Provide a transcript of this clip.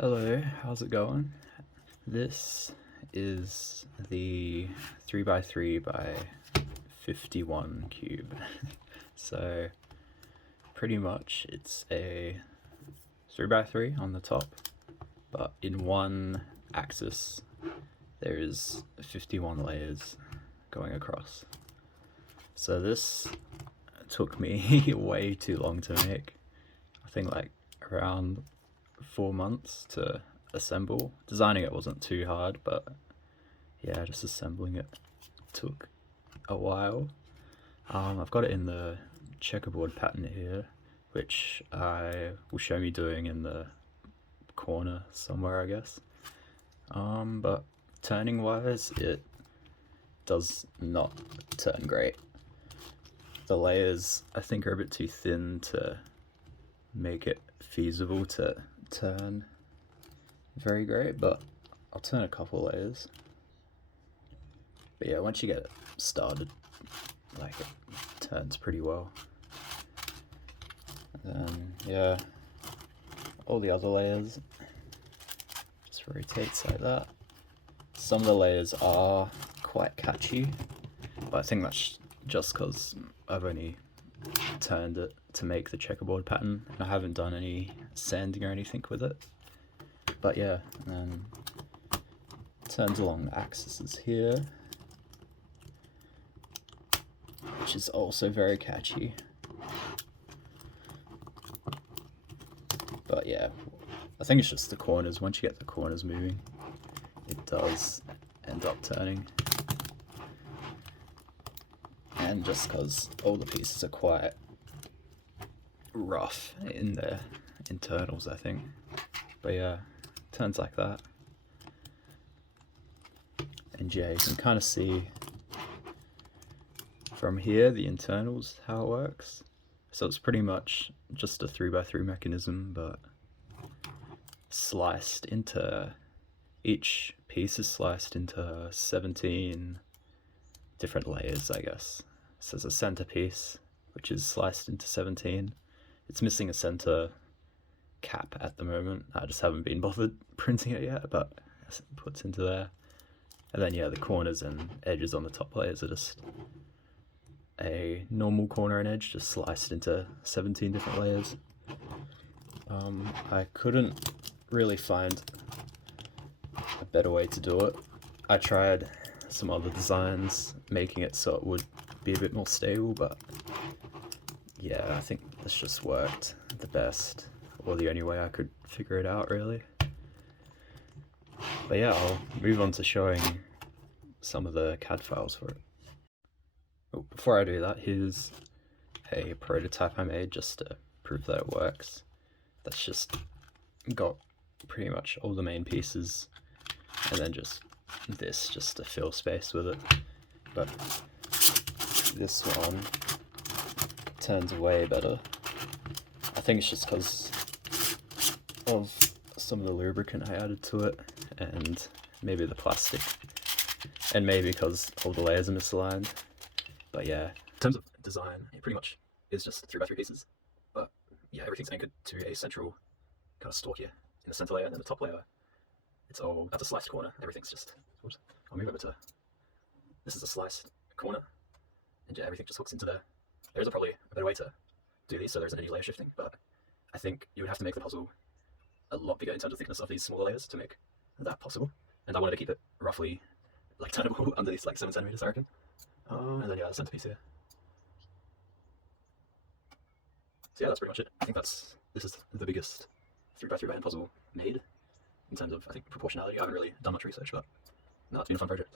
Hello, how's it going? This is the 3x3x51 cube. So pretty much it's a 3x3 on the top, but in one axis there is 51 layers going across. So this took me way too long to make. I think like around 4 months to assemble. Designing it wasn't too hard, but yeah, just assembling it took a while. I've got it in the checkerboard pattern here, which I will show me doing in the corner somewhere, I guess. But turning wise, it does not turn great. The layers, I think, are a bit too thin to make it feasible to turn very great, but I'll turn a couple layers. But yeah, once you get it started, like, it turns pretty well. And then yeah, all the other layers just rotates like that. Some of the layers are quite catchy, but I think that's just because I've only turned it to make the checkerboard pattern and I haven't done any sanding or anything with it. But yeah, and then turns along the axes here, which is also very catchy. But yeah, I think it's just the corners. Once you get the corners moving, it does end up turning. And just because all the pieces are quite rough in their internals, I think. But yeah, turns like that. And yeah, you can kind of see from here the internals, how it works. So it's pretty much just a 3x3 mechanism, but sliced into, each piece is sliced into 17 different layers, I guess. So there's a center piece, which is sliced into 17. It's missing a center cap at the moment. I just haven't been bothered printing it yet, but it puts into there. And then yeah, the corners and edges on the top layers are just a normal corner and edge, just sliced into 17 different layers. I couldn't really find a better way to do it. I tried some other designs, making it so it would be a bit more stable, but yeah, I think this just worked the best, or the only way I could figure it out, really. But yeah, I'll move on to showing some of the CAD files for it. Oh, before I do that, here's a prototype I made just to prove that it works. That's just got pretty much all the main pieces, and then just this, just to fill space with it. But this one turns way better. I think it's just because of some of the lubricant I added to it, and maybe the plastic, and maybe because all the layers are misaligned. But yeah, in terms of design, it pretty much is just 3x3 pieces. But yeah, everything's anchored to a central kind of stalk here in the center layer, and then the top layer, it's all at the sliced corner. Everything's just, oops, I'll move over to, this is a sliced corner, and yeah, everything just hooks into there. There is probably a better way to do these so there isn't any layer shifting, but I think you would have to make the puzzle a lot bigger in terms of thickness of these smaller layers to make that possible. And I wanted to keep it roughly like turnable under these like 7 centimeters, I reckon. And then yeah, the centerpiece here. So yeah, that's pretty much it. I think this is the biggest 3x3 by hand puzzle made in terms of, I think, proportionality. I haven't really done much research, but no, it's been a fun project.